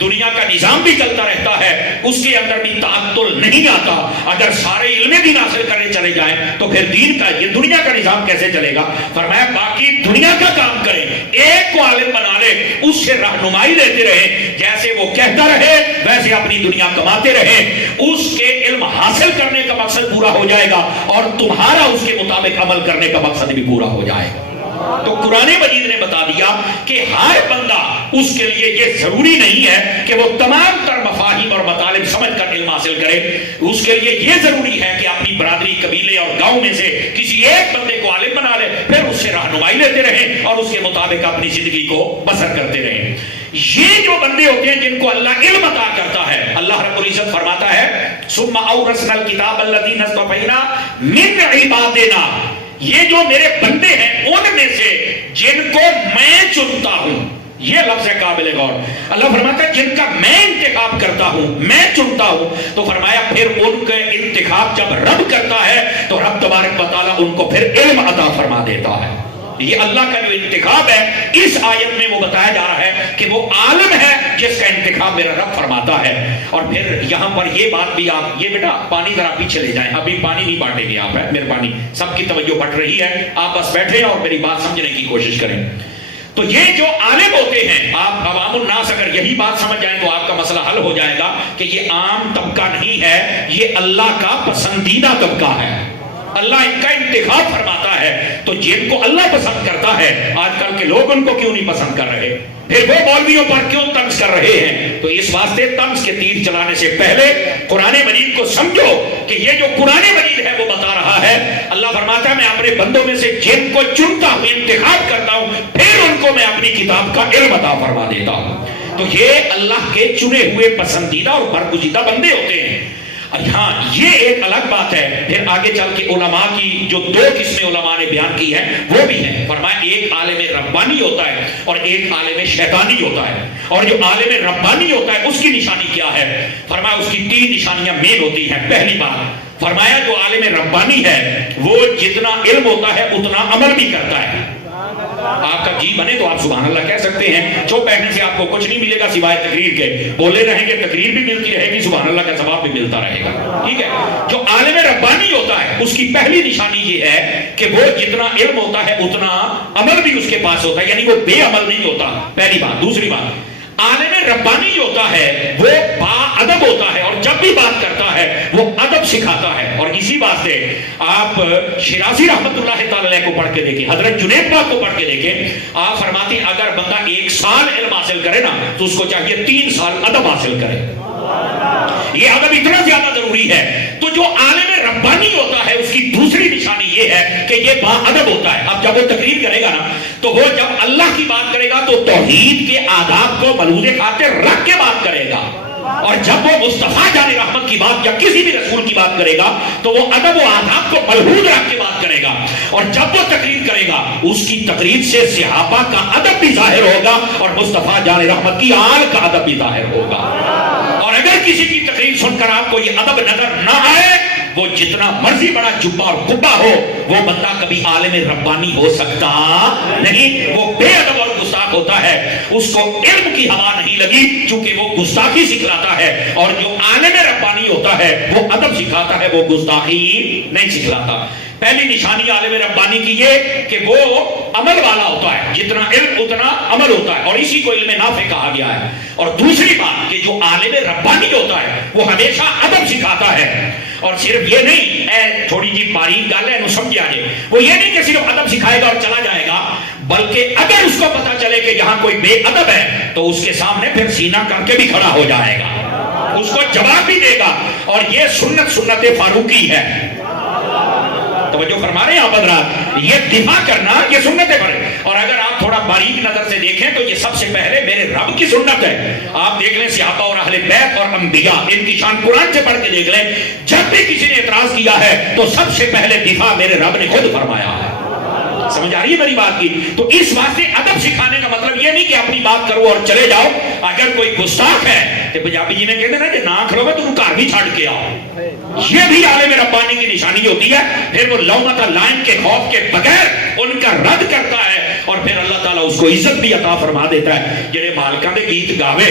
دنیا کا نظام بھی چلتا رہتا ہے، اس کے اندر بھی تعطل نہیں آتا۔ اگر سارے علم دین حاصل کرنے چلے جائیں تو پھر دین کا یہ دنیا کا نظام کیسے چلے گا؟ فرمایا باقی دنیا کا کام کریں، ایک کو عالم بنا لے، اس سے رہنمائی لیتے رہیں، جیسے وہ کہتا رہے ویسے اپنی دنیا کماتے رہیں، اس کے علم حاصل کرنے کا مقصد پورا ہو جائے گا اور تمہارا اس کے مطابق عمل کرنے کا مقصد بھی پورا ہو جائے گا۔ تو قرآن مجید نے بتا دیا کہ ہر بندہ، اس کے لیے یہ ضروری نہیں ہے کہ وہ تمام تر مفاہیم اور مطالب سمجھ کر علم حاصل کرے، اس کے لیے یہ ضروری ہے کہ اپنی برادری، قبیلے اور گاؤں میں سے کسی ایک بندے کو عالم بنا لے، پھر اس سے رہنمائی لیتے رہیں اور اس کے مطابق اپنی زندگی کو بسر کرتے رہیں۔ یہ جو بندے ہوتے ہیں جن کو اللہ علم عطا کرتا ہے، اللہ رب العزت فرماتا ہے ثم اورثنا الکتاب الذین اصطفینا من عبادنا، یہ جو میرے بندے ہیں ان میں سے جن کو میں چنتا ہوں، یہ لفظ ہے قابل غور۔ اللہ فرماتا ہے جن کا میں انتخاب کرتا ہوں، میں چنتا ہوں، تو فرمایا پھر ان کے انتخاب جب رب کرتا ہے تو رب تبارک و تعالیٰ ان کو پھر علم عطا فرما دیتا ہے۔ یہ اللہ کا جو انتخاب ہے اس آیت میں وہ بتایا جا رہا ہے کہ وہ عالم ہے جس کا انتخاب میرا رب فرماتا ہے۔ اور پھر یہاں پر یہ بات بھی، آپ یہ بیٹا پانی ذرا پیچھے لے جائیں، ابھی پانی نہیں بانٹیں گے آپ، مہربانی، سب کی توجہ بٹ رہی ہے، آپ بس بیٹھیں اور میری بات سمجھنے کی کوشش کریں۔ تو یہ جو عالم ہوتے ہیں، آپ عوام الناس اگر یہی بات سمجھ جائیں تو آپ کا مسئلہ حل ہو جائے گا کہ یہ عام طبقہ نہیں ہے، یہ اللہ کا پسندیدہ طبقہ ہے، اللہ ان کا انتخاب فرماتا ہے۔ تو جن کو اللہ پسند کرتا ہے، آج کل کے لوگ ان کو کیوں نہیں پسند کر رہے، پھر وہ مولویوں پر کیوں طنز کر رہے ہیں؟ تو اس واسطے طنز کے تیر چلانے سے پہلے قرآن مجید کو سمجھو کہ یہ جو قرآن مجید ہے وہ بتا رہا ہے، اللہ فرماتا ہے میں اپنے بندوں میں سے جن کو چنتا ہوں، انتخاب کرتا ہوں، پھر ان کو میں اپنی کتاب کا علم عطا فرما دیتا ہوں۔ تو یہ اللہ کے چنے ہوئے پسندیدہ اور برگزیدہ بندے ہوتے ہیں۔ ہاں یہ ایک الگ بات ہے، پھر آگے چل کے علماء کی جو دو قسمیں علماء نے بیان کی ہیں وہ بھی ہیں۔ فرمایا ایک عالم ربانی ہوتا ہے اور ایک عالم شیطانی ہوتا ہے، اور جو عالم ربانی ہوتا ہے اس کی نشانی کیا ہے؟ فرمایا اس کی تین نشانیاں مین ہوتی ہیں۔ پہلی بات فرمایا جو عالم ربانی ہے وہ جتنا علم ہوتا ہے اتنا عمل بھی کرتا ہے۔ آپ کا جی بنے تو آپ سبحان اللہ کہہ سکتے ہیں، چوپ بیٹھنے سے آپ کو کچھ نہیں ملے گا سوائے تقریر کے، بولے رہیں گے تقریر بھی ملتی رہے گی، سبحان اللہ کا ثواب بھی ملتا رہے گا، ٹھیک ہے۔ جو عالم ربانی ہوتا ہے اس کی پہلی نشانی یہ ہے کہ وہ جتنا علم ہوتا ہے اتنا عمل بھی اس کے پاس ہوتا ہے، یعنی وہ بے عمل نہیں ہوتا، پہلی بات۔ دوسری بات، عالم ربانی ہوتا ہے وہ با ادب ہوتا ہے اور جب بھی بات کرتا ہے وہ ادب سکھاتا ہے۔ اور اسی بات سے آپ شیرازی رحمت اللہ تعالی کو پڑھ کے دیکھیں، حضرت جنید پاک کو پڑھ کے دیکھیں، آپ فرماتے ہیں اگر بندہ 1 سال علم حاصل کرے نا تو اس کو چاہیے 3 سال ادب حاصل کرے۔ یہ ادب اتنا زیادہ ضروری ہے۔ تو جو عالم ربانی ہوتا ہے اس کی دوسری نشانی یہ ہے کہ یہ با ادب ہوتا ہے۔ اب جب وہ تقریر کرے گا نا تو وہ جب اللہ کی بات کرے گا تو توحید کے آداب کو ملحوظ خاطر رکھ کے بات کرے گا، اور جب وہ مصطفیٰ جان رحمت کی بات یا کسی بھی رسول کی بات کرے گا تو وہ ادب و آداب کو ملحوظ رکھ کے بات کرے گا، اور جب وہ تقریر کرے گا اس کی تقریر سے صحابہ کا ادب بھی ظاہر ہوگا اور مصطفیٰ جان رحمت کی آل کا ادب بھی ظاہر ہوگا۔ اور اگر کسی کی تقریر سن کر آپ کو یہ ادب نظر نہ آئے، وہ جتنا مرضی بڑا جبہ اور قبہ ہو، وہ بندہ کبھی عالم ربانی ہو سکتا نہیں، وہ بے ادب اور گستاخ ہوتا ہے، اس کو علم کی ہوا نہیں لگی چونکہ وہ گستاخی سکھلاتا ہے، اور جو عالم ربانی ہوتا ہے وہ ادب سکھاتا ہے، وہ گستاخی نہیں سکھلاتا۔ پہلی نشانی عالم ربانی کی یہ کہ وہ عمل والا ہوتا ہے، جتنا علم اتنا عمل ہوتا ہے، اور اسی کو علم نافع کہا گیا ہے۔ اور دوسری بات کہ جو عالم ربانی ہوتا ہے وہ ہمیشہ ادب سکھاتا ہے، اور صرف یہ نہیں، تھوڑی جی باریک گل ہے نو سمجھا جائے، وہ یہ نہیں کہ صرف ادب سکھائے گا اور چلا جائے گا، بلکہ اگر اس کو پتا چلے کہ یہاں کوئی بے ادب ہے تو اس کے سامنے پھر سینہ کر کے بھی کھڑا ہو جائے گا، اس کو جواب بھی دے گا۔ اور یہ سنت فاروقی ہے، توجہ فرما رہے ہیں آپ حضرات، یہ دفاع کرنا یہ سنت ہے۔ اور اگر آپ تھوڑا باریک نظر سے دیکھیں تو یہ سب سے پہلے میرے رب کی سنت ہے۔ آپ دیکھ لیں صحابہ اور اہل بیت اور انبیاء، ان کی شان قرآن سے پڑھ کے دیکھ لیں، جب بھی کسی نے اعتراض کیا ہے تو سب سے پہلے دفاع میرے رب نے خود فرمایا ہے۔ سمجھ آ رہی ہے میری بات کی؟ تو اس واسطے ادب سکھانے کا مطلب یہ نہیں کہ اپنی بات کرو اور چلے جاؤ۔ اگر کوئی گستاخ ہے تو پنجابی جی میں کہتے ہیں نا کہ نہ کھلو گے تو ان گھر بھی چھڑ کے آؤ، یہ بھی عالم ربانی کی نشانی ہوتی ہے۔ پھر وہ لومۃ لائم کے خوف کے بغیر ان کا رد کرتا ہے، اور پھر اللہ تعالیٰ اس کو عزت بھی عطا فرما دیتا ہے۔ جڑے مالکاں دے گیت گاوے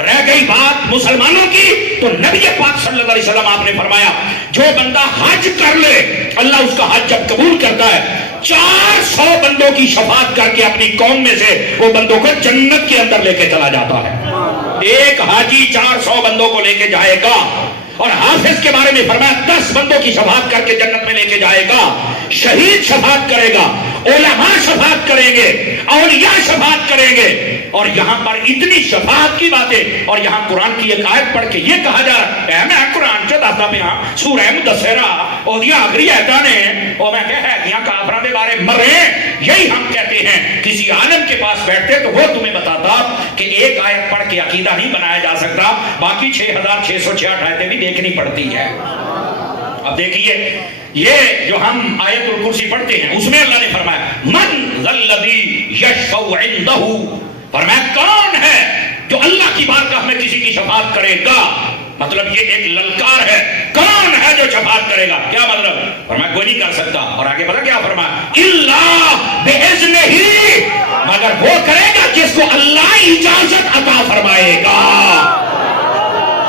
رہ گئی بات مسلمانوں کی تو نبی پاک صلی اللہ علیہ وسلم آپ نے فرمایا جو بندہ حج کر لے اللہ اس کا حج جب قبول کرتا ہے 400 بندوں کی شفاعت کر کے اپنی قوم میں سے وہ بندوں کو جنت کے اندر لے کے چلا جاتا ہے۔ ایک حاجی 400 بندوں کو لے کے جائے گا، اور حافظ کے بارے میں فرمایا 10 بندوں کی شفاعت کر کے جنت میں لے کے جائے گا، شہید شفاعت کرے گا، علماء شفاعت کریں گے، اولیاء شفاعت کریں گے۔ اور یہاں پر اتنی شفاعت کی باتیں، اور یہاں قرآن کی ایک آیت پڑھ کے یہ کہا جا رہا ہے میں قرآن چو داتا پہ ہاں سورہ مدثرہ اور یہ آخری ایتانے اور میں کہہ ہے یہاں کافران دے بارے مرے، یہی ہم کہتے ہیں کسی عالم کے پاس بیٹھتے تو وہ تمہیں بتاتا کہ ایک آیت پڑھ کے عقیدہ نہیں بنایا جا سکتا، باقی 6666 آیتیں بھی دیکھنی پڑتی ہے۔ اب دیکھیے یہ جو ہم آیت الکرسی پڑھتے ہیں اس میں اللہ نے فرمایا من الذی یشفع عندہ، فرمایا کون ہے جو اللہ کی بارگاہ میں کسی کی شفاعت کرے گا، مطلب یہ ایک للکار ہے، کون ہے جو شفاعت کرے گا، کیا مطلب؟ فرمایا کوئی نہیں کر سکتا، اور آگے پتہ کیا فرمایا الا باذنہ، مگر وہ کرے گا جس کو اللہ اجازت عطا فرمائے گا۔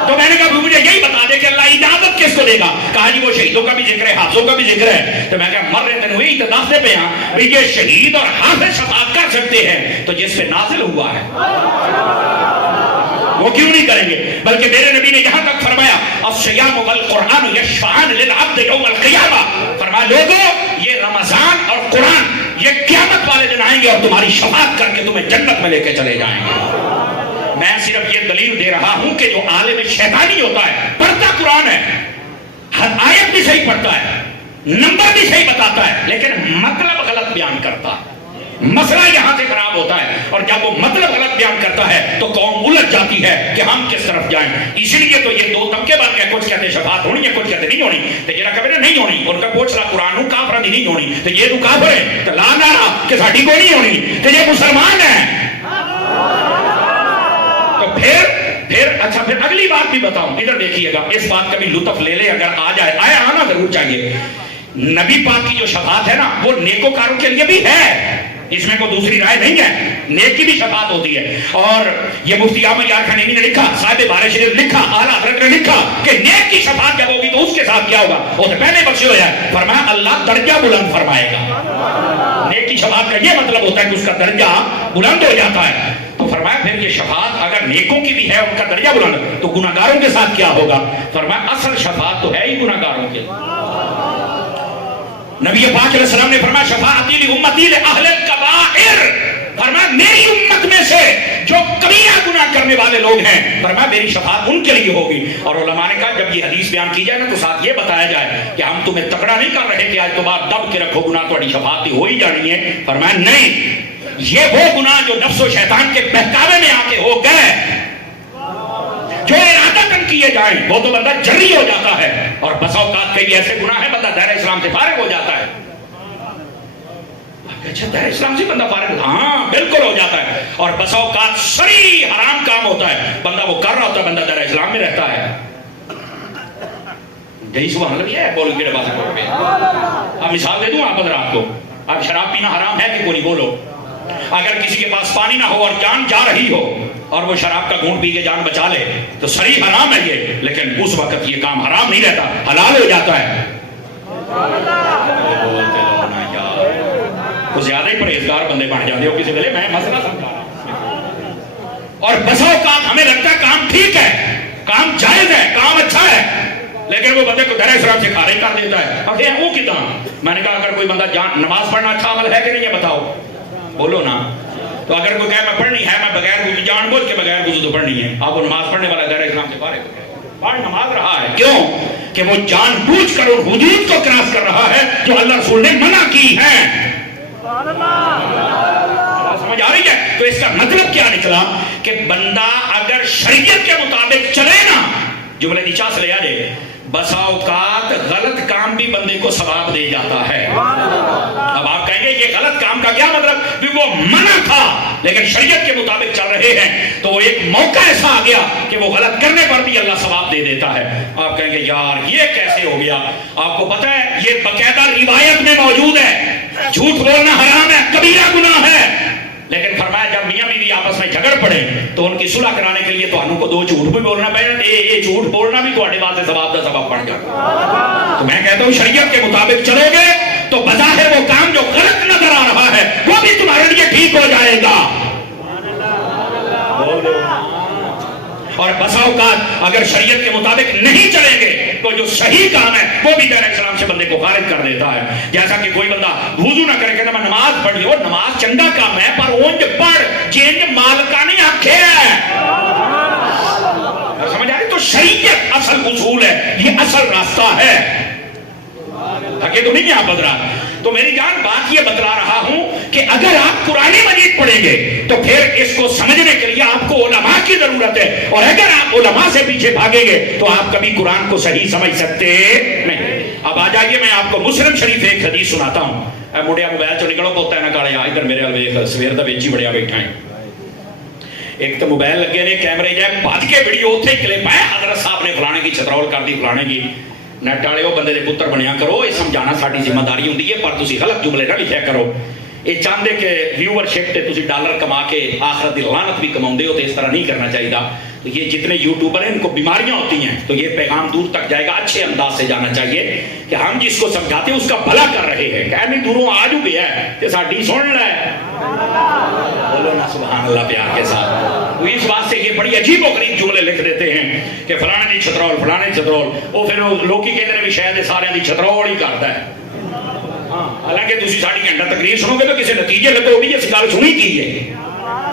تو میں نے کہا مجھے یہی بتا دے کہ اللہ اجازت کس کو دے گا؟ کہا جی وہ شہیدوں کا بھی ذکر ہے، حافظوں کا بھی ذکر ہے۔ تو میں کہا مر رہے تھے وہی تدافع پہ ہاں بھی یہ شہید اور حافظ شفاعت کر سکتے ہیں تو جس پہ نازل ہوا ہے وہ کیوں نہیں کریں گے؟ بلکہ میرے نبی نے یہاں تک فرمایا الصیام والقرآن یشفعان للعبد یوم القیامہ، فرمایا لوگوں یہ رمضان اور قرآن یہ قیامت والے دن آئیں گے اور تمہاری شفاعت کر کے تمہیں جنت میں لے کے چلے جائیں گے۔ میں صرف یہ دلیل دے رہا ہوں کہ جو عالم شیطانی ہوتا ہے پڑھتا قرآن ہے، ہر آیت بھی صحیح پڑھتا ہے، نمبر بھی صحیح بتاتا ہے، لیکن مطلب غلط بیان کرتا ہے، مسئلہ یہاں سے خراب ہوتا ہے، اور جب وہ مطلب غلط بیان کرتا ہے تو قوم الجھ جاتی ہے کہ ہم کس طرف جائیں۔ اس لیے تو یہ دو طبقے بن گئے، کچھ کہتے شفاعت ہونی ہے، کچھ کہتے نہیں ہونی، تو جنہاں کہتے نہیں ہونی ان کا پوچھ رہا قرآن ہوں کافرہ نہیں ہونی، تو یہ تو کافر ہے تو لا نہ رہا کہ ساڑھی کو نہیں ہونی تو یہ مسلمان ہے۔ تو پھر اچھا پھر اگلی بات بھی بتاؤں، ادھر دیکھیے گا، اس بات کا بھی لطف لے لے اگر آ جائے، آنا ضرور چاہیے۔ نبی پاک کی جو شفاعت ہے نا وہ نیکوکاروں کے لیے بھی ہے، اس میں کوئی دوسری رائے نہیں ہے، نیک کی بھی شفاعت ہوتی ہے۔ اور یہ مفتی احمد یار خانیمی نے لکھا، صاحب بارے شریف لکھا، اعلیٰ حضرت نے لکھا کہ نیک کی شفاعت جب ہوگی تو اس کے ساتھ کیا ہوگا؟ وہ تو پہلے بخشی ہو جائے، فرمایا اللہ درجہ بلند فرمائے گا۔ نیک کی شفاعت کا یہ مطلب ہوتا ہے کہ اس کا درجہ بلند ہو جاتا ہے۔ تو فرمایا پھر یہ شفاعت اگر نیکوں کی بھی ہے ان کا درجہ بلند تو گناہگاروں کے ساتھ کیا ہوگا؟ فرمایا اصل شفاعت تو ہے ہی گناہگاروں کے۔ نبی پاک علیہ السلام نے فرمایا شفاعتی لامتی لاہل الکبائر، فرمایا میری امت میں سے جو کبیرہ گناہ کرنے والے لوگ ہیں فرمایا میری شفاعت ان کے لیے ہوگی۔ اور علماء نے کہا جب یہ حدیث بیان کی جائے نا تو ساتھ یہ بتایا جائے کہ ہم تمہیں تکڑا نہیں کر رہے کہ آج تم آپ دب کے رکھو گناہ تھوڑی شفاعت ہو ہی جانی ہے، فرمایا نہیں، یہ وہ گناہ جو نفس و شیطان کے بہکاوے میں آ کے ہو گئے جو ارادتاً کیے جائیں وہ تو بندہ جری ہو جاتا ہے، اور بسا اوقات کئی ایسے گناہ ہیں بندہ دائرہ اسلام سے فارغ ہو جاتا ہے۔ اچھا دائرہ اسلام سے بندہ فارغ، ہاں بالکل ہو جاتا ہے، اور بسا اوقات سری حرام کام ہوتا ہے بندہ وہ کر رہا ہوتا ہے، بندہ دائرہ اسلام میں رہتا ہے۔ یہی سبحان اللہ ہے، بولو کیڑے بات کرو گے؟ اب مثال دے دوں آپ حضرات کو، اب شراب پینا حرام ہے کہ کوئی بولو؟ اگر کسی کے پاس پانی نہ ہو اور جان جا رہی ہو اور وہ شراب کا گھونٹ پی کے جان بچا لے تو صریح حرام ہے یہ، لیکن اس وقت یہ کام حرام نہیں رہتا، حلال ہو جاتا ہے۔ تو زیادہ ہی پرہیزگار بندے بن جاتے ہو کسی ویلے، میں مسئلہ سمجھا رہا ہوں۔ اور بسا اوقات ہمیں لگتا ہے کام ٹھیک ہے، کام جائز ہے، کام اچھا ہے، لیکن وہ بندے کو دائرہ اسلام سے خارج کر دیتا ہے۔ اب یہ وہ کتنا، میں نے کہا اگر کوئی بندہ نماز پڑھنا اچھا عمل ہے کہ نہیں ہے بتاؤ، بولو نا۔ تو اگر کوئی کہے میں پڑھنی ہے، میں بغیر وضو جان بوجھ کے بغیر وضو تو پڑھنی ہے، اب وہ نماز پڑھنے والا دائرہ اسلام سے فارغ ہو گیا، پڑھ نماز رہا ہے، کیوں کہ وہ جان بوجھ کر ان حدود کو کراس کر رہا ہے جو اللہ رسول نے منع کی ہے۔ سمجھ آ رہی ہے؟ تو اس کا مطلب کیا نکلا کہ بندہ اگر شریعت کے مطابق چلے نا، جملے نیچا سے لے آ جائے، بسا اوقات غلط کام بھی بندے کو ثواب دے جاتا ہے۔ اب آپ کہیں گے یہ غلط کام کا کیا مطلب؟ بھی وہ منع تھا لیکن شریعت کے مطابق چل رہے ہیں تو وہ ایک موقع ایسا آ گیا کہ وہ غلط کرنے پر بھی اللہ ثواب دے دیتا ہے۔ آپ کہیں گے یار یہ کیسے ہو گیا؟ آپ کو پتہ ہے یہ باقاعدہ روایت میں موجود ہے، جھوٹ بولنا حرام ہے، کبیرہ گناہ ہے، لیکن فرمایا جب میاں بیوی آپس میں جھگڑ پڑے تو ان کی صلح کرانے کے لیے تو کو 2 جھوٹ بھی بولنا پڑے، یہ جھوٹ بولنا بھی تھوڑے واسطے ثواب دا سبب بن جاتا۔ تو میں کہتا ہوں شریعت کے مطابق چلو گے تو بظاہر وہ کام جو غلط نظر آ رہا ہے وہ بھی تمہارے لیے ٹھیک ہو جائے گا۔ اور بسا اوقات اگر شریعت کے مطابق نہیں چلیں گے تو جو صحیح کام ہے وہ بھی دین اسلام سے بندے کو خارج کر دیتا ہے۔ جیسا کہ کوئی بندہ وضو نہ کرے کہ میں نماز پڑھ لی، وہ نماز چنگا کام ہے پر اونج پڑھ جنج مالکانی آنکھیں ہے، سمجھ آ رہی؟ تو شریعت اصل اصول ہے، یہ اصل راستہ ہے، تاکہ تو نہیں یہاں بدلا۔ تو میری جان بات یہ بتلا رہا ہوں کہ اگر آپ قرآن مجید پڑھیں گے تو پھر اس کو سمجھنے کے لیے آپ کو علماء کی ضرورت ہے، اور اگر آپ علماء سے پیچھے بھاگیں گے تو آپ کبھی قرآن کو صحیح سمجھ سکتے نہیں۔ اب آ جائیے میں آپ کو مسلم شریف ایک حدیث سناتا ہوں۔ اے مڑیا موبائل چو نکلو پوتا ہے نا کالے ادھر میرے ویکھ سویر دا ویچ ہی بڑیا بیٹھا ہے۔ ایک تو موبائل لگے نے کیمرے جائے بھج کے ویڈیو اتنے ہی کلپ ہے، حضرت صاحب نے فلانے کی چھترول کر دی، فلانے کی نیٹ والے وہ بندے دے پتر بنیا کرو، یہ سمجھانا ساری ذمہ داری ہوتی ہے، پر تسی غلط جملے نہ لکھیا کرو۔ یہ چاہتے کہ ویورشپ تے تسی ڈالر کما کے آخرت دی لعنت بھی کماؤندے ہو، تو اس طرح نہیں کرنا چاہیے۔ تو یہ جتنے یوٹیوبر ہیں ان کو بیماریاں ہوتی ہیں، تو یہ پیغام دور تک جائے گا، اچھے انداز سے جانا چاہیے کہ ہم جس کو سمجھاتے ہیں اس کا بھلا کر رہے ہیں، کہ نہیں دوروں آج گیا ہے کہ ساڈی سن لے، بولو نا سبحان اللہ پیار کے ساتھ۔ تو اس بات سے یہ بڑی عجیب و غریب جملے لکھ دیتے ہیں کہ فلانے دی چھترول، فلانے دی چھترول، وہ پھر لوگ کی کہتے ہیں بھی شاید سارے دی چھترول ہی کرتا ہے۔ حالانکہ تسی ساڑی گھنٹہ تقریر سنو گے تو کسی نتیجے لگو گی جس گل سنی کی ہے،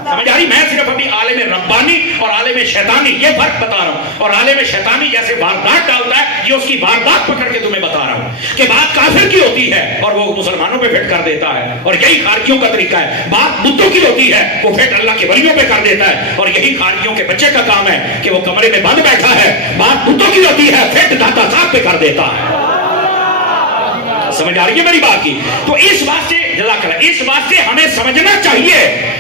سمجھ آ رہی؟ میں صرف ابھی عالم ربانی اور عالم شیطانی یہ فرق بتا رہا ہوں، اور عالم شیطانی جیسے واردات ڈالتا ہے یہ اس کی واردات پکڑ کے تمہیں بتا رہا ہوں کہ بات کافر کی ہوتی ہے اور وہ مسلمانوں پہ فٹ کر دیتا ہے، اور یہی خارجیوں کا طریقہ ہے۔ بات بتوں کی ہوتی ہے وہ فٹ اللہ کے ولیوں پہ کر دیتا ہے، اور یہی خارجیوں کے بچے کا کام ہے کہ وہ کمرے میں بند بیٹھا ہے، بات بتوں کی ہوتی ہے فٹ داتا صاحب پہ کر دیتا ہے۔ سمجھ آ رہی ہے میری بات کی؟ تو اس بات سے جزاک اللہ، اس بات سے ہمیں سمجھنا چاہیے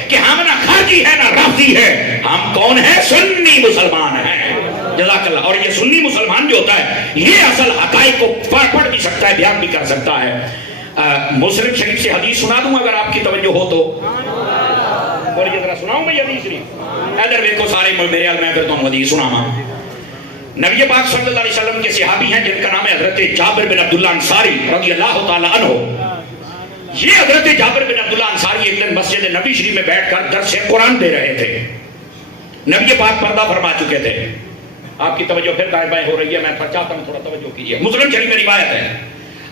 کہ ہم نہ خارجی ہے نہ رافضی ہے، ہم کون ہیں؟ سنی مسلمان ہیں، جزاک اللہ۔ اور یہ سنی مسلمان جو ہوتا ہے یہ اصل حقائق کو پڑھ بھی سکتا ہے، بیان بھی کر سکتا ہے۔ مسلم شریف سے حدیث سنا دوں اگر آپ کی توجہ ہو تو، بولیے ذرا سناؤں میں یہ حدیث شریف؟ ادھر دیکھو سارے میرے حال میں پھر تم حدیث سناواں۔ نبی پاک صلی اللہ علیہ وسلم کے صحابی ہیں جن کا نام ہے حضرت جابر بن عبداللہ انصاری رضی اللہ تعالی عنہ۔ یہ حضرت جابر بن عبداللہ انصاری ایک دن مسجد نبی شریف میں بیٹھ کر درس قرآن دے رہے تھے۔ نبی پاک پردہ فرما چکے تھے۔ آپ کی توجہ پھر دائیں بائیں ہو رہی ہے، میں چاہتا ہوں تھوڑا توجہ کیجیے۔ مسلم شریف میں روایت ہے،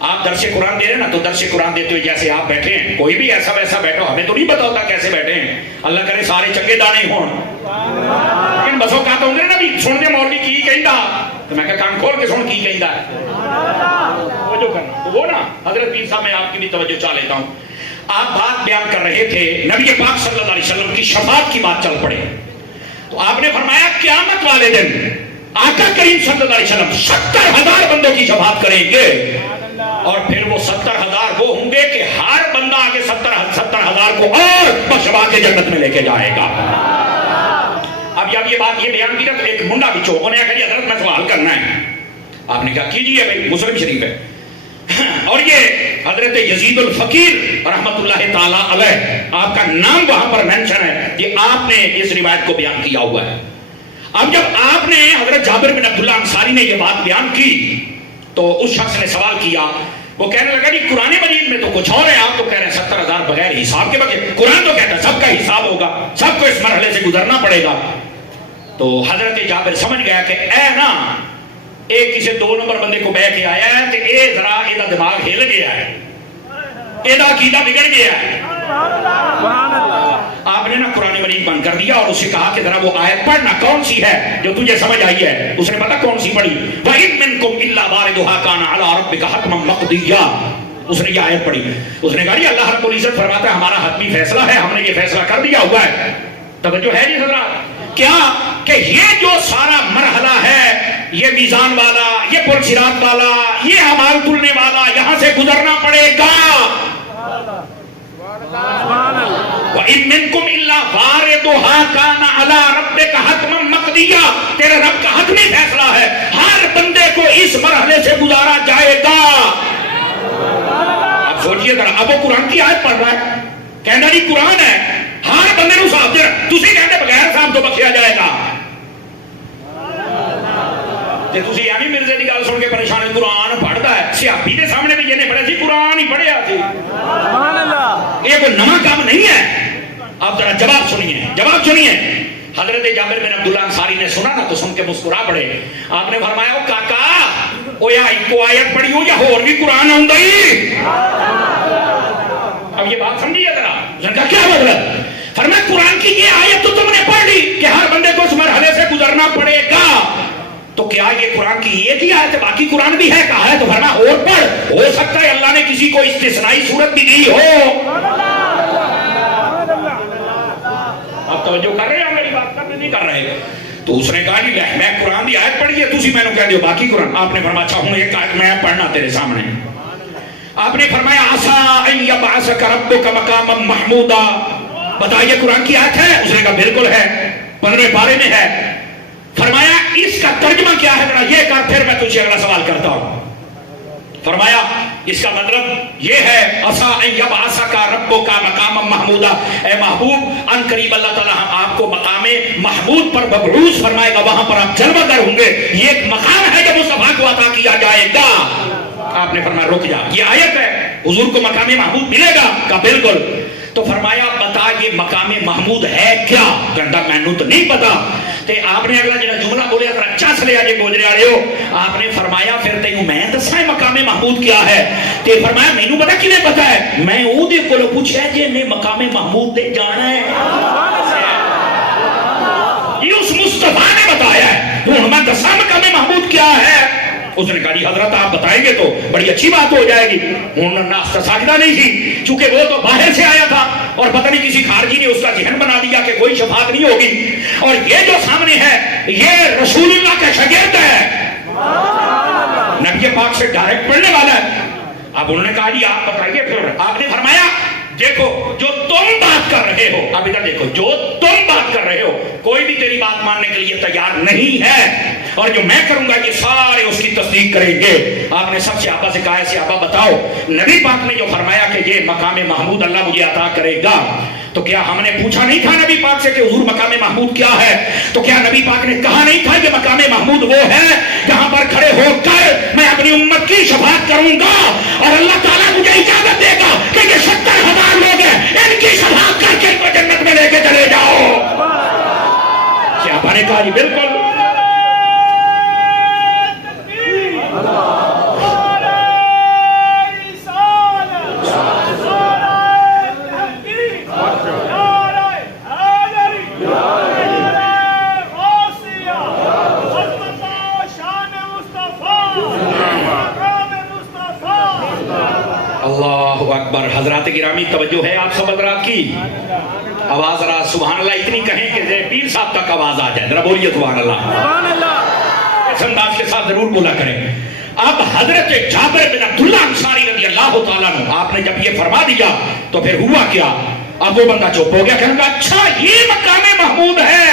آپ درس قرآن دے رہے ہیں نا، تو درس قرآن دیتے ہوئے جیسے آپ بیٹھے ہیں، کوئی بھی ایسا ویسا بیٹھو، ہمیں تو نہیں پتا ہوتا کیسے بیٹھے ہیں، اللہ کرے سارے چنگے دانے ہون، لیکن بسوں کہتا ہوں نا بھی سن دے مولوی کی کہندا، تو میں کہا کان کھول کے سن کی کہندا ہے، توجہ کرنا۔ تو وہ نا حضرت پیر صاحب میں آپ کی بھی توجہ چاہ لیتا ہوں۔ آپ بات بیان کر رہے تھے، نبی پاک صلی اللہ علیہ وسلم کی شفاعت کی بات چل پڑے، تو آپ نے فرمایا قیامت والے دن آقا کریم صلی اللہ علیہ وسلم 70,000 بندوں کی شفاعت کریں گے، اور پھر وہ 70,000 وہ ہوں گے کہ ہر بندہ آگے 70,000 کو اور بخشوا کے جنت میں لے کے جائے گا۔ اب جب یہ بات یہ بیان کی نا تو ایک منڈا بھی چوک نے کہا حضرت میں سوال کرنا ہے۔ آپ نے کہا کیجیے بھائی، مسلم شریف ہے۔ اور یہ حضرت یزید الفقیر رحمت اللہ تعالی علیہ، آپ کا نام وہاں پر مینشن ہے، یہ آپ نے اس روایت کو بیان کیا ہوا ہے۔ اب جب آپ نے حضرت جابر بن عبداللہ انصاری نے یہ بات بیان کی تو اس شخص نے سوال کیا، وہ کہنے لگا جی قرآن مجید میں تو کچھ اور ہے، آپ تو کہہ رہے ہیں 70,000 بغیر حساب کے بغیر، قرآن تو کہتا ہے سب کا حساب ہوگا، سب کو اس مرحلے سے گزرنا پڑے گا۔ تو حضرت جابر سمجھ گیا کہ اے نا ایک کسی 2 نمبر بندے کو بہ کے آیا ہے کہ اے ذرا یہ دماغ ہل گیا ہے، یہ عقیدہ بگڑ گیا ہے۔ آپ نے نا قرآن مجید بند کر دیا اور اسے کہا کہ ذرا وہ آیت پڑھنا کون سی ہے جو تجھے سمجھ آئی ہے۔ اس نے پتا کون سی پڑھی، وَإِن مِّنكُمْ إِلَّا وَارِدُهَا كَانَ عَلَىٰ رَبِّكَ حَتْمًا مَّقْضِيًّا۔ اس نے یہ آیت پڑھی، اس نے کہا جی اللہ رب العزت فرماتا ہے ہمارا حتمی فیصلہ ہے، ہم نے یہ فیصلہ کر دیا ہوا ہے۔ توجہ ہے جی حضرات، کیا کہ یہ جو سارا مرحلہ ہے، یہ میزان والا، یہ پل صراط والا، یہ اعمال تلنے والا، یہاں سے گزرنا پڑے گا۔ وَإِن مِّنكُمْ إِلَّا وَارِدُهَا كَانَ عَلَىٰ رَبِّكَ حَتْمًا مَّقْضِيًّا، تیرے رب کا حتمی فیصلہ ہے، ہر بندے کو اس مرحلے سے گزارا جائے گا۔ اب سوچئے ذرا، اب وہ قرآن کی آیت پڑھ رہا ہے، کہنا نہیں قرآن ہے، ہر بندے نو صاحب دے تسی کہندے بغیر صاحب تو بخشیا جائے گا تے تسی ایویں مرزے دی گل سن کے پریشان قرآن پڑھدا ہے سیابی دے سامنے بھی جنے پڑھیا سی قرآن ہی پڑھیا سی سبحان اللہ یہ کوئی نواں کام نہیں ہے آپ ذرا جواب سنیے حضرت جابر بن عبداللہ انصاری نے سنا نا تو سن کے مسکرا پڑے آپ نے فرمایا او کاکا او یا ایک آیت پڑھی ہو یا اور بھی قرآن آؤں گئی اب یہ بات سمجھیے ذرا جن کا کیا مطلب فرمایا قرآن کی یہ آیت تو تم نے پڑھ لی کہ ہر بندے کو اس مرحلے سے گزرنا پڑے گا تو کیا یہ قرآن کی یہ کی آیت ہے باقی قرآن بھی ہے کہا ہے تو فرمایا اور پڑھ ہو سکتا ہے اللہ نے کسی کو استثنائی صورت بھی دی ہو آپ توجہ کر رہے ہیں میری بات کرنے نہیں کر رہے تو اس نے کہا جی میں قرآن دی آیت پڑھی ہے تسی میں نے کہہ دیو باقی قرآن آپ نے فرمایا اچھا ہوں ایک آیت میں پڑھنا تیرے سامنے آپ نے فرمایا عسا ان یبعثک ربک مقاما محمودا بتائیے قرآن کی آیت ہے اس نے کہا بالکل ہے 15 پارے میں ہے فرمایا اس کا ترجمہ کیا ہے ذرا یہ کر پھر میں تجھے اگلا سوال کرتا ہوں فرمایا اس کا مطلب یہ ہے عسا ان یبعثک ربک مقاما محمودا اے محبوب ان قریب اللہ تعالی آپ کو مقام محمود پر مبعوث فرمائے گا وہاں پر آپ جلوہ گر ہوں گے یہ ایک مقام ہے جو مصطفیٰ کو عطا کیا جائے گا آپ نے فرمایا رک جا یہ آیت ہے حضور کو مقام محمود ملے گا کہا بالکل تو فرمایا بتا یہ مقام محمود ہے کیا کہتا میں نے تو نہیں پتا تے آپ نے اگلا جڑا جملہ بولیا ذرا چس لیا جے گوجرے والے ہو آپ نے فرمایا پھر تینوں میں دساں مقام محمود کیا ہے تے فرمایا مینوں پتہ کیویں پتا ہے میں او دے کولوں پوچھیا جے نے مقام محمود تے جانا ہے یہ اس مصطفیٰ نے بتایا ہے ہن میں دساں مقام محمود کیا ہے اس نے کہا جی حضرت آپ بتائیں گے تو بڑی اچھی بات ہو جائے گی انہوں نے ساجدہ نہیں تھی چونکہ وہ تو باہر سے آیا تھا اور پتہ نہیں کسی خارجی نے اس کا ذہن بنا دیا کہ کوئی شفاعت نہیں ہوگی اور یہ جو سامنے ہے یہ رسول اللہ کا شاگرد ہے نبی پاک سے ڈائریکٹ پڑھنے والا ہے اب انہوں نے کہا جی آپ بتائیے پھر آپ نے فرمایا دیکھو جو تم بات کر رہے ہو اب ادھر دیکھو جو تم بات کر رہے ہو کوئی بھی تیری بات ماننے کے لیے تیار نہیں ہے اور جو میں کروں گا یہ سارے اس کی تصدیق کریں گے آپ نے سب صحابہ سے کہا ہے صحابہ بتاؤ نبی پاک نے جو فرمایا کہ یہ مقام محمود اللہ مجھے عطا کرے گا تو کیا ہم نے پوچھا نہیں تھا نبی پاک سے کہ حضور مقام محمود کیا ہے تو کیا نبی پاک نے کہا نہیں تھا کہ مقام محمود وہ ہے جہاں پر کھڑے ہو کر میں اپنی امت کی شفاعت کروں گا اور اللہ تعالیٰ مجھے اجازت دے گا کہ یہ 70,000 لوگ ہیں ان کی شفاعت کر کے ان کو جنت میں لے کے چلے جاؤ صحابہ نے کہا جی بالکل اکبر حضرات گرامی توجہ ہے آپ سب حضرات کی آواز ذرا سبحان اللہ اتنی کہیں کہ پیر صاحب تک آواز آ جائے ذرا بولیے سبحان اللہ اس انداز کے ساتھ ضرور بولا کریں اب حضرت جابر بن عبداللہ انصاری رضی اللہ تعالیٰ عنہ آپ نے جب یہ فرما دیا تو پھر ہوا کیا اب وہ بندہ چپ ہو گیا کہنے کا اچھا یہ مقام محمود ہے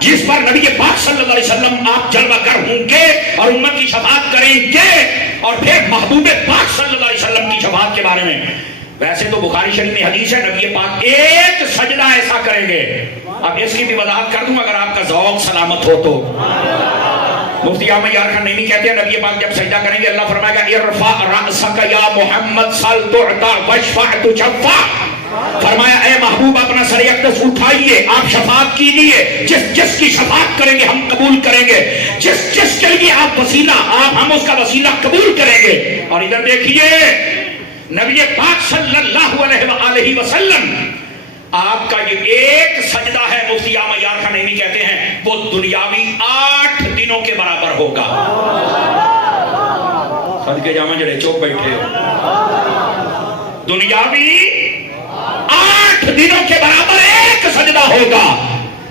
جس پر نبی پاک صلی اللہ علیہ وسلم آپ جلوہ گر ہوں گے اور امت کی شفاعت کریں گے اور پھر محبوب پاک صلی اللہ علیہ وسلم کی شفاعت کے بارے میں ویسے تو بخاری شریف میں حدیث ہے نبی پاک ایک سجدہ ایسا کریں گے اب اس کی بھی وضاحت کر دوں اگر آپ کا ذوق سلامت ہو تو مفتی احمد یار خان نعیمی کہتے ہیں نبی پاک جب سجدہ کریں گے اللہ فرمائے گا ارفع رأسک یا محمد سل تعطى واشفع تشفع فرمایا اے محبوب اپنا سر اقدس اٹھائیے آپ شفاعت کیجیے جس کی شفاعت کریں گے ہم قبول کریں گے جس کے لیے آپ وسیلہ ہم اس کا وسیلہ قبول کریں گے اور ادھر دیکھیے نبی پاک صلی اللہ علیہ وآلہ وسلم آپ کا یہ ایک سجدہ ہے مفتی احمد یار خان نعیمی کہتے ہیں وہ دنیاوی 8 دنوں کے برابر ہوگا صدقے جامع جڑے چوک بیٹھے دنیاوی 8 دنوں کے برابر ایک سجدہ ہوگا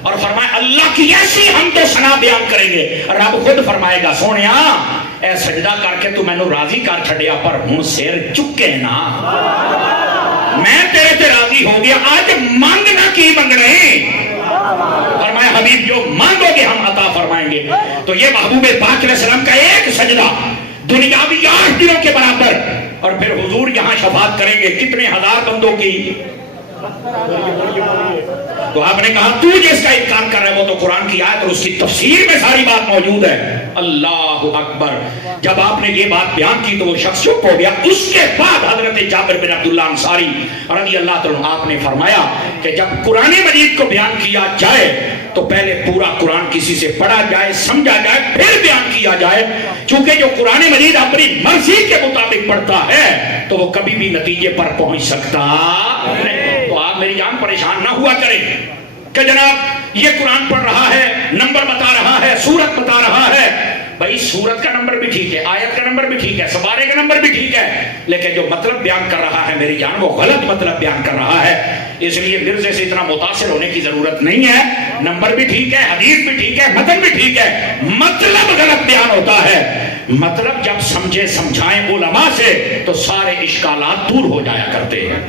اور فرمایا اللہ کی ایسی ہم تو ثنا بیان کریں گے رب خود فرمائے گا سونیا اے سجدہ کر کے تو میں نے راضی کر چھڑیا پر ہوں سیر چکے نا میں تیرے تے راضی ہو گیا آج مانگنا کی منگنے فرمایا حبیب جو مانگو گے ہم عطا فرمائیں گے تو یہ محبوب پاک علیہ السلام کا ایک سجدہ دنیاوی 8 دنوں کے برابر اور پھر حضور یہاں شفاعت کریں گے کتنے ہزار بندوں کی تو آپ نے کہا تو جس کا انکار کر رہا ہے وہ تو قرآن کی آیت اور اس کی تفسیر میں ساری بات موجود ہے. اللہ اکبر. جب آپ نے یہ بات بیان کی تو وہ شخص چپ ہو گیا. اس کے بعد حضرت جابر بن عبداللہ انصاری رضی اللہ عنہ آپ نے فرمایا کہ جب قرآن مجید کو بیان کیا جائے تو پہلے پورا قرآن کسی سے پڑھا جائے, سمجھا جائے, پھر بیان کیا جائے. چونکہ جو قرآن مجید اپنی مرضی کے مطابق پڑھتا ہے تو وہ کبھی بھی نتیجے پر پہنچ سکتا نہیں. تو آپ میری جان پریشان نہ ہوا کریں کہ جناب یہ قرآن پڑھ رہا ہے, نمبر بتا رہا ہے, سورت بتا رہا ہے. بھائی سورت کا نمبر بھی ٹھیک ہے, آیت کا نمبر بھی ٹھیک ہے, سپارے کا نمبر بھی ٹھیک ہے, لیکن جو مطلب بیان کر رہا ہے میری جان وہ غلط مطلب بیان کر رہا ہے. اس لیے مرزے سے اتنا متاثر ہونے کی ضرورت نہیں ہے. نمبر بھی ٹھیک ہے, حدیث بھی ٹھیک ہے, متن بھی ٹھیک ہے, مطلب غلط بیان ہوتا ہے. مطلب جب سمجھے سمجھائیں علماء سے تو سارے اشکالات دور ہو جایا کرتے ہیں.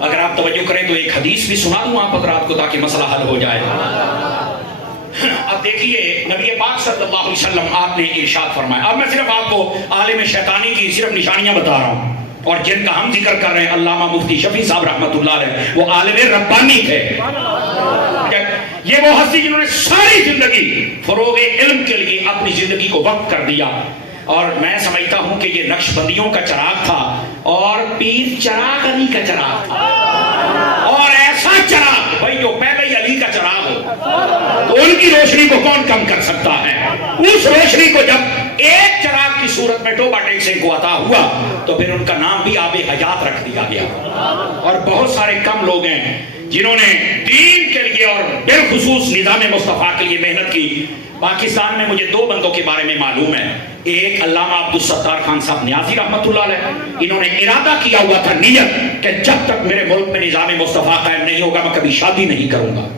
اگر آپ توجہ کریں تو ایک حدیث بھی سنا دوں آپ حضرات کو تاکہ مسئلہ حل ہو جائے. اب دیکھیے نبی پاک صلی اللہ علیہ وسلم آپ نے ارشاد فرمایا. اب میں صرف آپ کو عالم شیطانی کی صرف نشانیاں بتا رہا ہوں اور جن کا ہم ذکر کر رہے ہیں. علامہ مفتی شفیع صاحب رحمۃ اللہ علیہ وہ عالم ربانی تھے. یہ وہ ہستی جنہوں نے ساری زندگی فروغ علم کے لیے اپنی زندگی کو وقف کر دیا. اور میں سمجھتا ہوں کہ یہ نقش بندیوں کا چراغ تھا اور پیر چراغ علی کا چراغ تھا. اور ایسا چراغ بھائی جو پہلے ہی علی کا چراغ ہو تو ان کی روشنی کو کون کم کر سکتا ہے. اس روشنی کو جب ایک چراغ کی صورت میں ٹوبا ٹیک سنگھ کو عطا ہوا تو پھر ان کا نام بھی آب حیات رکھ دیا گیا. اور بہت سارے کم لوگ ہیں جنہوں نے دین کے لیے اور بالخصوص نظام مصطفیٰ کے لیے محنت کی. پاکستان میں مجھے دو بندوں کے بارے میں معلوم ہے. ایک علامہ عبدالستار خان صاحب نیازی رحمۃ اللہ علیہ, انہوں نے ارادہ کیا ہوا تھا نیت کہ جب تک میرے ملک میں نظام مصطفیٰ قائم نہیں ہوگا میں کبھی شادی نہیں کروں گا.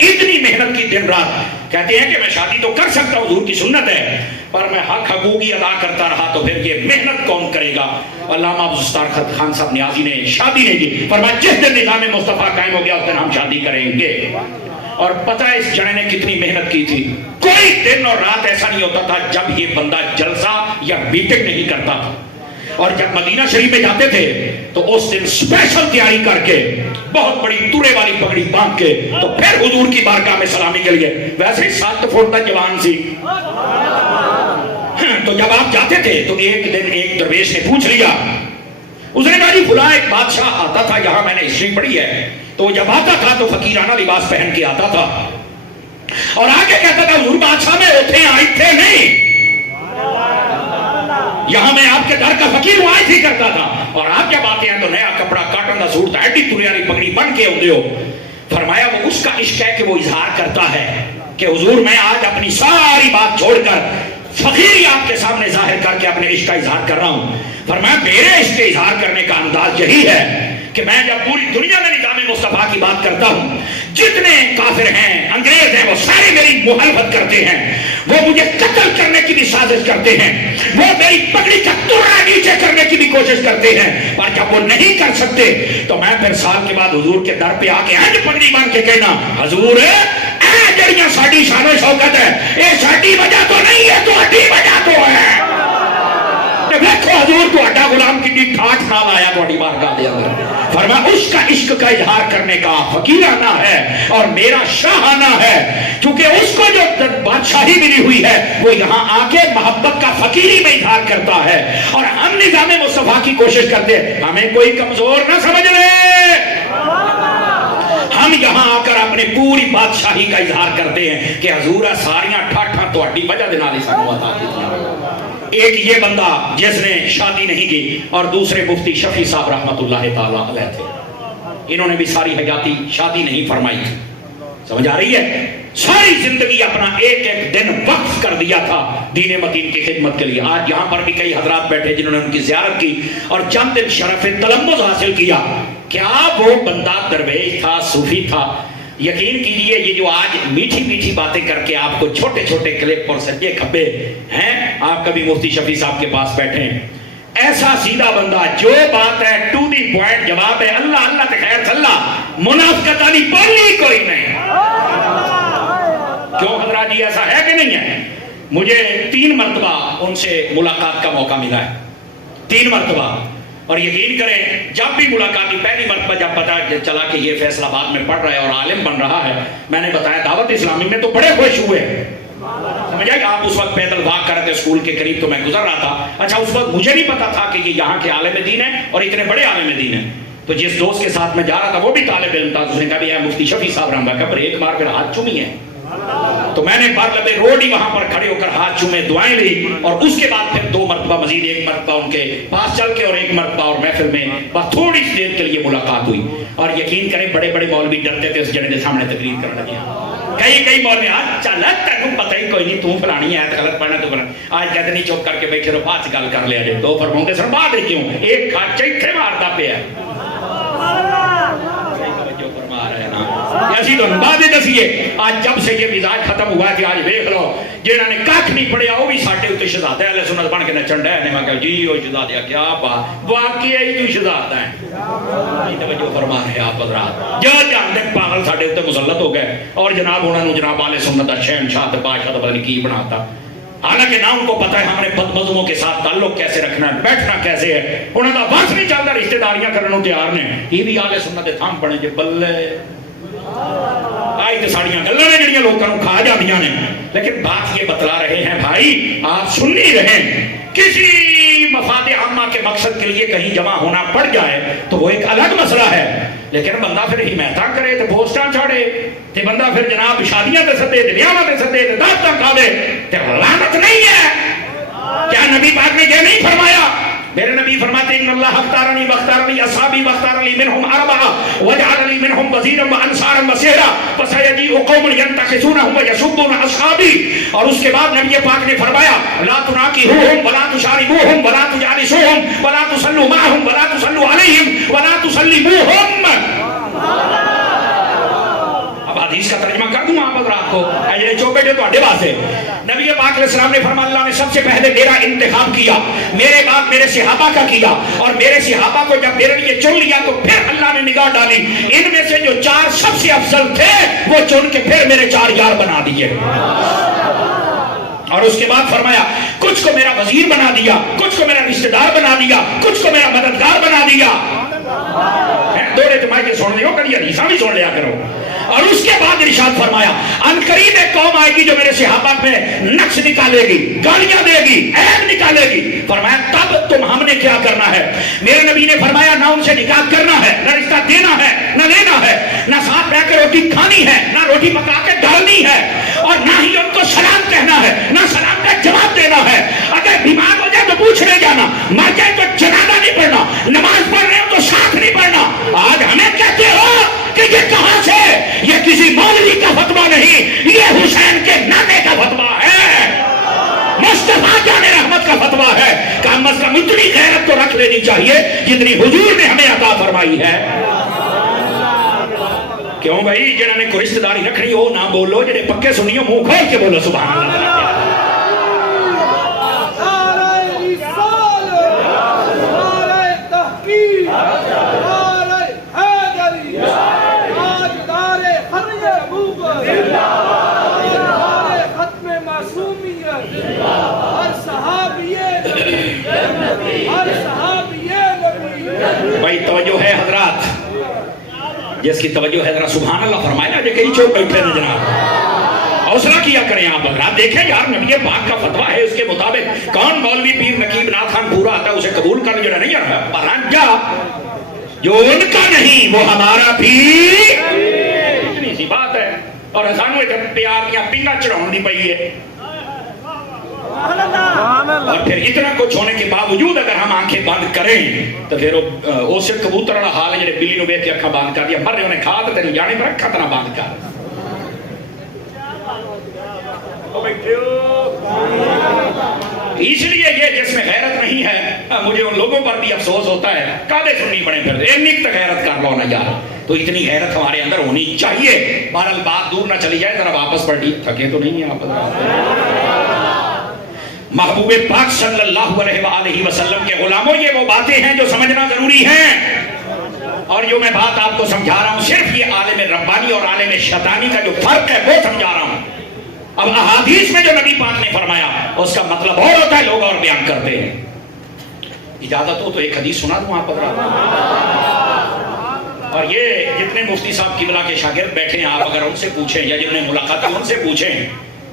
اتنی محنت کی دن رات. کہتے ہیں کہ میں شادی تو کر سکتا ہوں, حضور کی سنت ہے, پر میں حق حقوقی ادا کرتا رہا تو پھر یہ محنت کون کرے گا. علامہ عبدالستار خان صاحب نیازی نے شادی نہیں کی, فرمایا جس دن نظام مصطفیٰ قائم ہو گیا اس دن ہم شادی کریں گے. اور پتہ ہے اس جنے نے کتنی محنت کی تھی. کوئی دن اور رات ایسا نہیں ہوتا تھا جب یہ بندہ جلسہ یا میٹنگ نہیں کرتا تھا. اور جب مدینہ شریف میں جاتے تھے تو اس دن اسپیشل تیاری کر کے بہت بڑی تورے والی پگڑی باندھ کے تو پھر حضور کی بارگاہ میں سلامی کے لیے. ویسے 7 فٹ تک جوان سی. تو جب آپ جاتے تھے تو ایک دن ایک درویش نے پوچھ لیا, اس نے کہا جی فلاں ایک بادشاہ آتا تھا, یہاں میں نے ہسٹری پڑھی ہے, تو جب آتا تھا تو فقیرانہ لباس پہن کے آتا تھا اور آگے کہتا تھا حضور بادشاہ میں اوتھے آئی تھے نہیں, یہاں میں آپ کے در کا فقیر ہوں آئی تھی کرتا تھا, اور آپ جب آتے ہیں تو نیا کپڑا کاٹن کا سوٹ ایڈی تورے والی پگڑی بن کے ہوتے ہو. فرمایا وہ اس کا عشق ہے کہ وہ اظہار کرتا ہے کہ حضور میں آج اپنی ساری بات چھوڑ کر فقیری آپ کے سامنے ظاہر کر کے اپنے عشق کا اظہار کر رہا ہوں. فرمایا میرے عشق کے اظہار کرنے کا انداز یہی ہے کہ میں جب پوری دنیا میں نظام مصطفیٰ کی بات کرتا ہوں جتنے کافر ہیں انگریز ہیں وہ سارے میری مخالفت کرتے ہیں, وہ مجھے قتل کرنے کی بھی سازش کرتے ہیں, وہ میری پگڑی کا توڑا نیچے کرنے کی بھی کوشش کرتے ہیں, پر جب وہ نہیں کر سکتے تو میں پھر سال کے بعد حضور کے در پہ آ کے ہنج پگڑی باندھ کے کہنا حضور اے جڑیاں ساڈی شان و شوکت ہے یہ ساڈی وجہ تو نہیں ہے تہاڈی وجہ تو ہے. دیکھو حضور تہاڈا غلام کتنی ٹھاٹھ نال آیا تہاڈی بارگاہ دے اندر. فرمایا اس کا عشق کا اظہار کرنے کا فقیرانہ ہے اور میرا شاہانہ ہے, کیونکہ اس کو جو بادشاہی ملی ہوئی ہے وہ یہاں آ کے محبت کا فقیری میں اظہار کرتا ہے, اور ہم نظام مصطفیٰ کی کوشش کرتے ہیں. ہمیں کوئی کمزور نہ سمجھ لے, ہم یہاں آ کر اپنے پوری بادشاہی کا اظہار کرتے ہیں کہ حضور ساریاں ٹھاٹھاں تہاڈی وجہ دے نال سانو عطا کیتیاں. ایک یہ بندہ جس نے شادی نہیں کی, اور دوسرے مفتی شفیع صاحب رحمۃ اللہ تعالی علیہ تھے, انہوں نے بھی ساری حیاتی شادی نہیں فرمائی تھی. سمجھ آ رہی ہے, ساری زندگی اپنا ایک ایک دن وقف کر دیا تھا دین متین کی خدمت کے لیے. آج یہاں پر بھی کئی حضرات بیٹھے جنہوں نے ان کی زیارت کی اور چند دن شرف تلمذ حاصل کیا. کیا وہ بندہ درویش تھا, صوفی تھا؟ یقین کیجئے یہ جو آج میٹھی میٹھی باتیں کر کے آپ کو چھوٹے چھوٹے کلپ اور سجے کھبے ہیں, آپ کبھی مفتی شفیع صاحب کے پاس بیٹھیں, ایسا سیدھا بندہ جو بات ہے ٹو دی پوائنٹ جواب ہے, اللہ اللہ تے خیر اللہ, منافقت والی بولی کوئی نہیں. کیوں حضرات جی ایسا ہے کہ نہیں ہے؟ مجھے 3 مرتبہ ان سے ملاقات کا موقع ملا ہے, 3 مرتبہ. اور یقین کریں جب بھی ملاقات کی پہلی مرتبہ جب پتا چلا کہ یہ فیصل آباد میں پڑھ رہا ہے اور عالم بن رہا ہے، میں نے بتایا دعوت اسلامی میں تو بڑے خوش ہوئے. سمجھا کہ آپ اس وقت پیدل واک کر رہے تھے اسکول کے قریب، تو میں گزر رہا تھا. اچھا اس وقت مجھے نہیں پتا تھا کہ یہ یہاں کے عالم دین ہیں اور اتنے بڑے عالم دین ہیں. تو جس دوست کے ساتھ میں جا رہا تھا وہ بھی طالب علم تھا. اس نے کہا بھی مفتی شفیع صاحب رحمۃ اللہ پر ایک بار پھر ہاتھ چومی ہے. تو میں نے بر روڈ ہی وہاں پر کھڑے ہو کر ہاتھ چومے، دعائیں لی، اور اس کے بعد پھر 2 مرتبہ مزید، 1 مرتبہ ان کے پاس چل کے اور 1 مرتبہ اور محفل میں بس تھوڑی سی دیر کے لیے ملاقات ہوئی. اور یقین کریں بڑے بڑے مولوی ڈرتے تھے اس جنے کے سامنے تقریر کرنے لگے. کئی مولوی چل تینوں پتہ ہی کوئی نہیں، تو فلانی ہے غلط پڑھنا تو کرنا. آج کہتے نہیں چپ کر کے بیٹھے رہو، بعد گل کر لیا جائے. 2 فرماؤں سر بعد کیوں ایک خرچہ اتنے مارتا پیا ایسی تو بعد دسیے. آج جب سے یہ مزاج ختم ہوا ہے کہ آج دیکھ لو جنہوں نے کھ نہیں پڑھیا وہ بھی ساڈے اتنے شہزادہ اہل سنت بن کے نچن ڈے نے. میں کہا جی وہ شہزادہ کیا بات، واقعی تو شہزادہ ہے. توجہ فرما رہے آپ حضرات، جو جانتے پاگل ساڈے اتنے مسلط ہو گئے اور جناب انہوں نے جناب اہل سنت کا شہنشاہ بادشاہ پتہ نہیں کی بناتا. حالانکہ نہ ان کو پتہ ہے ہم نے بد مذہبوں کے ساتھ تعلق کیسے رکھنا ہے، بیٹھنا کیسے ہے. انہوں کا بس نہیں چلتا، رشتہ داریاں کرنے تیار نے. یہ بھی اہل سنت کے تھام پڑے جے بلے آئی تو ساڑیاں گلہ نے جڑیاں لوگوں کو کھا جاندیاں نے. لیکن بات یہ بتلا رہے ہیں بھائی آپ سننی رہیں. کسی مفاد عامہ کے مقصد کے لیے کہیں جمع ہونا پڑ جائے تو وہ ایک الگ مسئلہ ہے. لیکن بندہ پھر حمایتاں کرے تو پوسٹاں چھاڑے تے بندہ پھر جناب شادیاں تے سدے تے بیاواں تے سدے تے دعوتاں کھاوے تے لعنت نہیں ہے. کیا نبی پاک نے یہ نہیں فرمایا؟ میرے نبی فرماتے ہیں ان اللہ اختارنی واختارنی اصحابی واختارنی منہم اربعہ وجعلنی منہم وزیرا وانصارا وسیرا فسیجیء قوم ینتخذونہم ویسبون اصحابی. اور اس کے بعد نبی پاک نے فرمایا لا تناکحوہم ولا تشاربوہم ولا تجالسوہم ولا تصلوا معہم ولا تصلوا علیہم ولا تسلموہم. اب حدیث کا ترجمہ کر دوں آپ حضرات کو، یہ چوپے جو تواڈے واسطے. نبی پاک علیہ السلام نے فرمایا اللہ نے سب سے پہلے میرا انتخاب کیا، میرے بعد میرے صحابہ کا کیا، اور میرے صحابہ کو جب میرے لیے چن لیا تو پھر اللہ نے نگاہ ڈالی ان میں سے جو 4 سب سے افضل تھے وہ چن کے پھر میرے 4 یار بنا دیے. اور اس کے بعد فرمایا کچھ کو میرا وزیر بنا دیا، کچھ کو میرا رشتہ دار بنا دیا، کچھ کو میرا مددگار بنا دیا. دوڑے تمہیں کے سن دیو کبھی حدیثاں بھی سن لیا کرو. اور اس کے بعد ارشاد فرمایا ان قریب ایک قوم آئے گی جو میرے صحابہ میں نقص نکالے گی، گالیاں دے گی، عیب نکالے گی. فرمایا تب تم ہم نے کیا کرنا ہے؟ میرے نبی نے فرمایا نہ ان سے نکاح کرنا ہے، نہ رشتہ دینا ہے، نہ لینا ہے، نہ ساتھ بیٹھ کے روٹی کھانی ہے، نہ روٹی پکا کے ڈالنی ہے، اور نہ ہی ان کو سلام کہنا ہے، نہ سلام کا جواب دینا ہے. اگر بیمار ہو جائے تو پوچھنے جانا، مر جائے تو جنازہ نہیں پڑھنا، نماز پڑھ رہے ہو تو ساتھ نہیں پڑھنا. آج ہمیں کہتے ہو کہ یہ کہاں سے؟ یہ کسی مولوی کا فتویٰ نہیں، یہ حسین کے نانے کا فتویٰ ہے، مصطفیٰ جان رحمت کا فتویٰ ہے. کم از کم اتنی غیرت تو رکھ لینی چاہیے جتنی حضور نے ہمیں عطا فرمائی ہے. کیوں بھائی جنہوں نے کوئی رشتہ داری رکھنی ہو نہ بولو، جنہیں پکے سنی ہو منہ کھول کے بولو سبحان اللہ. بھائی توجہ ہے حضرات، جس کی توجہ ہے ذرا سبحان اللہ فرمائے نا. جو کئی چوک بیٹھے ہیں جناب حوصلہ کیا کریں آپ حضرات. دیکھیں یار نبی پاک کا فتویٰ ہے، اس کے مطابق کون مولوی پیر نقیب ناتھ خان پورا آتا ہے اسے قبول کر لینا نہیں ہے. پرانجا جو ان کا نہیں وہ ہمارا پیر، اتنی سی بات ہے. اور سانو ایک پیار دیا پنگا چڑھاؤ دی پئی ہے. اور پھر اتنا کچھ ہونے کے باوجود اگر ہم آنکھیں بند کریں تو پھر وہ صرف کبوتر والا حال ہے جڑے بلی نو ویکھ کے اکھاں بند کر دیا، مر رہے انہیں کھا تو تیری جانے پر اکھاں طرح بند کر. اس لیے یہ جس میں غیرت نہیں ہے مجھے ان لوگوں پر بھی افسوس ہوتا ہے. کادے سننی پڑے پھر ایک تک غیرت کر لو نا یار. تو اتنی غیرت ہمارے اندر ہونی چاہیے. بہرحال بات دور نہ چلی جائے، ذرا واپس پلٹی. تھکے تو نہیں ہیں آپ؟ محبوب پاک صلی اللہ علیہ وآلہ وسلم کے غلاموں، یہ وہ باتیں ہیں جو سمجھنا ضروری ہیں. اور جو میں بات آپ کو سمجھا رہا ہوں صرف یہ عالم ربانی اور عالم شیطانی کا جو فرق ہے وہ سمجھا رہا ہوں. اب احادیث میں جو نبی پاک نے فرمایا اس کا مطلب اور ہوتا ہے، لوگ اور بیان کرتے ہیں. اجازت ہو تو ایک حدیث سنا دوں آپ حضرات. اور یہ جتنے مفتی صاحب قبلہ کے شاگرد بیٹھے ہیں آپ اگر ان سے پوچھیں یا جن نے ملاقات کی ان سے پوچھیں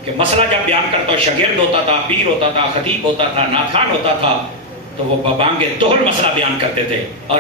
کہ مسئلہ جب بیان کرتا شاگرد ہوتا تھا، پیر ہوتا تھا، خطیب ہوتا تھا، ناخوان ہوتا تھا، تو وہ ببانگ ظہر مسئلہ بیان کرتے تھے. اور